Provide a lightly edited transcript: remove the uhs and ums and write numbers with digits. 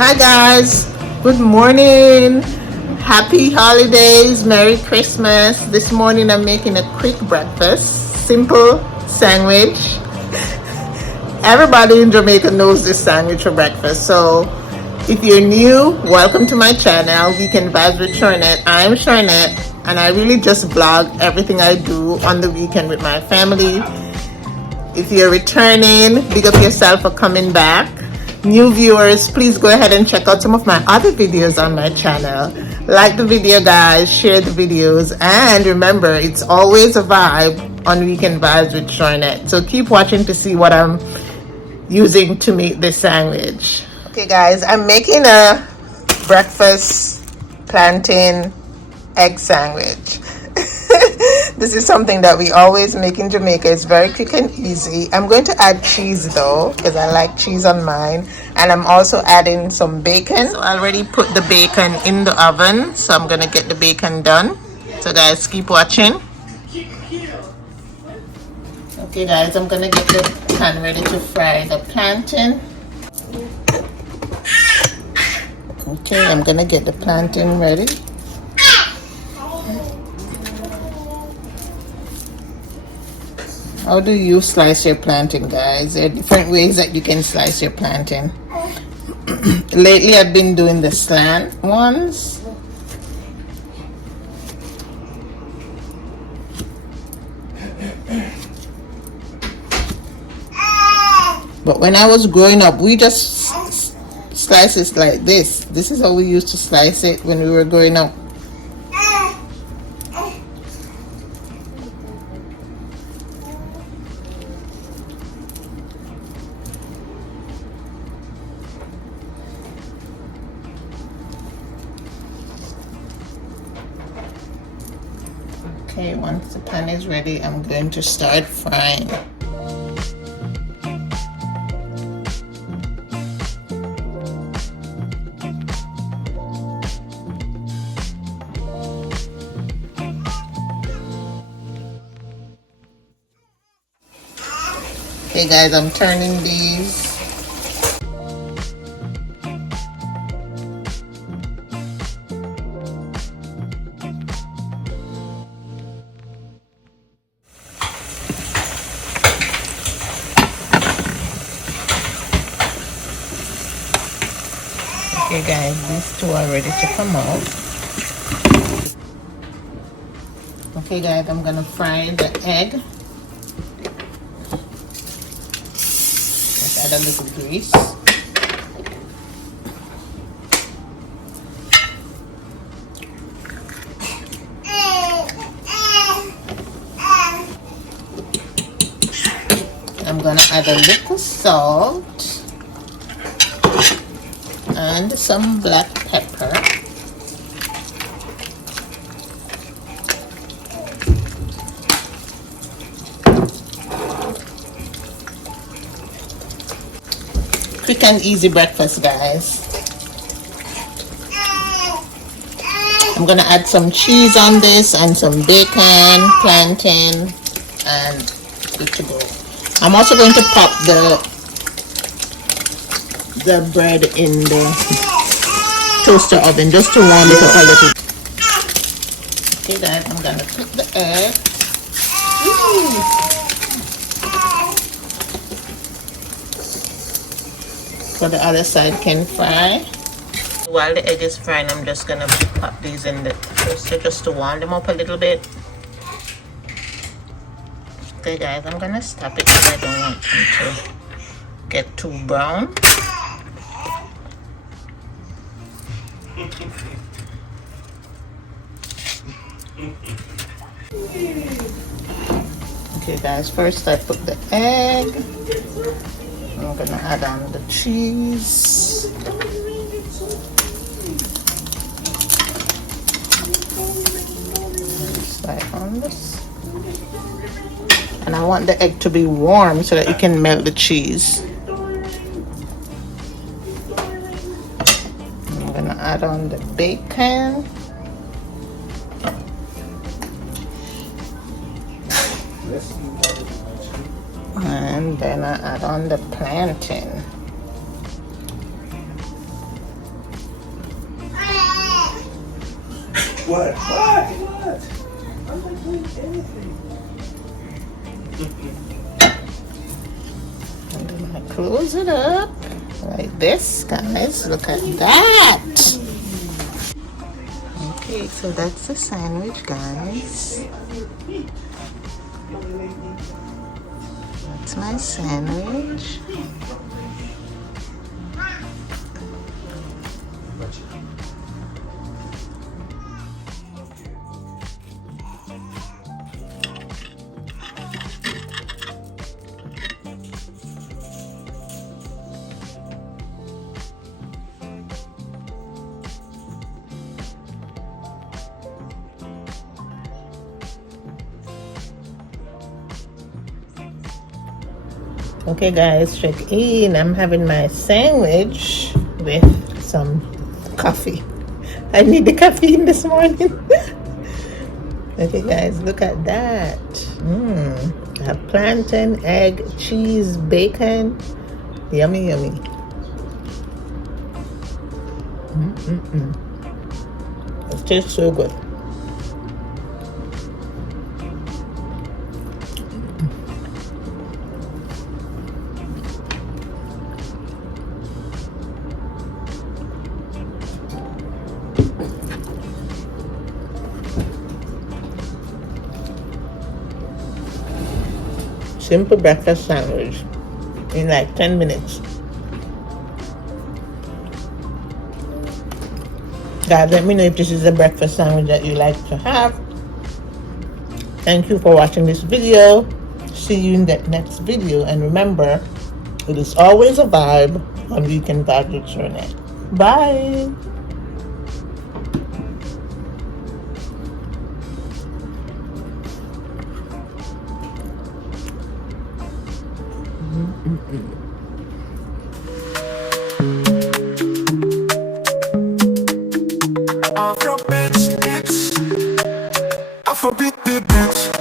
Hi guys, good morning. Happy holidays, Merry Christmas. This morning I'm making a quick breakfast, simple sandwich. Everybody in Jamaica knows this sandwich for breakfast. So if you're new, welcome to my channel, Weekend Vibes with Shornette. I'm Shornette and I really just vlog everything I do on the weekend with my family. If you're returning, big up yourself for coming back. New viewers, please go ahead and check out some of my other videos on my channel. Like the video, guys, share the videos, and remember, it's always a vibe on Weekend Vibes with Shornette. So keep watching to see what I'm using to make this sandwich. Okay guys, I'm making a breakfast plantain egg sandwich. This is something that we always make in Jamaica. It's very quick and easy. I'm going to add cheese though, because I like cheese on mine. And I'm also adding some bacon. So I already put the bacon in the oven, so I'm going to get the bacon done. So guys, keep watching. Okay guys, I'm going to get the pan ready to fry the plantain. Okay, I'm going to get the plantain ready. How do you slice your plantain, guys? There are different ways that you can slice your plantain. Lately, I've been doing the slant ones. But when I was growing up, we just slice it like this. This is how we used to slice it when we were growing up. Okay, once the pan is ready, I'm going to start frying. Okay guys, I'm turning these. Okay guys, these two are ready to come out. Okay guys, I'm gonna fry the egg. Let's add a little grease. I'm gonna add a little salt and some black pepper. Quick and easy breakfast, guys. I'm gonna add some cheese on this and some bacon, plantain, and good to go. I'm also going to pop the bread in the toaster oven just to warm it up a little. Okay guys, I'm gonna cook the egg. So the other side can fry. While the egg is frying, I'm just gonna pop these in the toaster just to warm them up a little bit. Okay guys, I'm gonna stop it because I don't want them to get too brown. Okay guys, first I put the egg. I'm gonna add on the cheese. Slide on this. And I want the egg to be warm so that you can melt the cheese. I'm gonna add on the bacon. And then I add on the plantain. What? What? I'm not doing anything. I'm gonna close it up like this, guys. Look at that. Okay, so that's the sandwich, guys. That's my sandwich. Okay guys, check in. I'm having my sandwich with some coffee. I need the caffeine this morning. Okay guys, look at that. I have plantain, egg, cheese, bacon. Yummy, yummy. It tastes so good. Simple breakfast sandwich in like 10 minutes. Guys, let me know if this is a breakfast sandwich that you like to have. Thank you for watching this video. See you in the next video. And remember, it is always a vibe on Weekend Vibe with Shernette. Bye. Off your bitch, bitch. I forbid the bitch.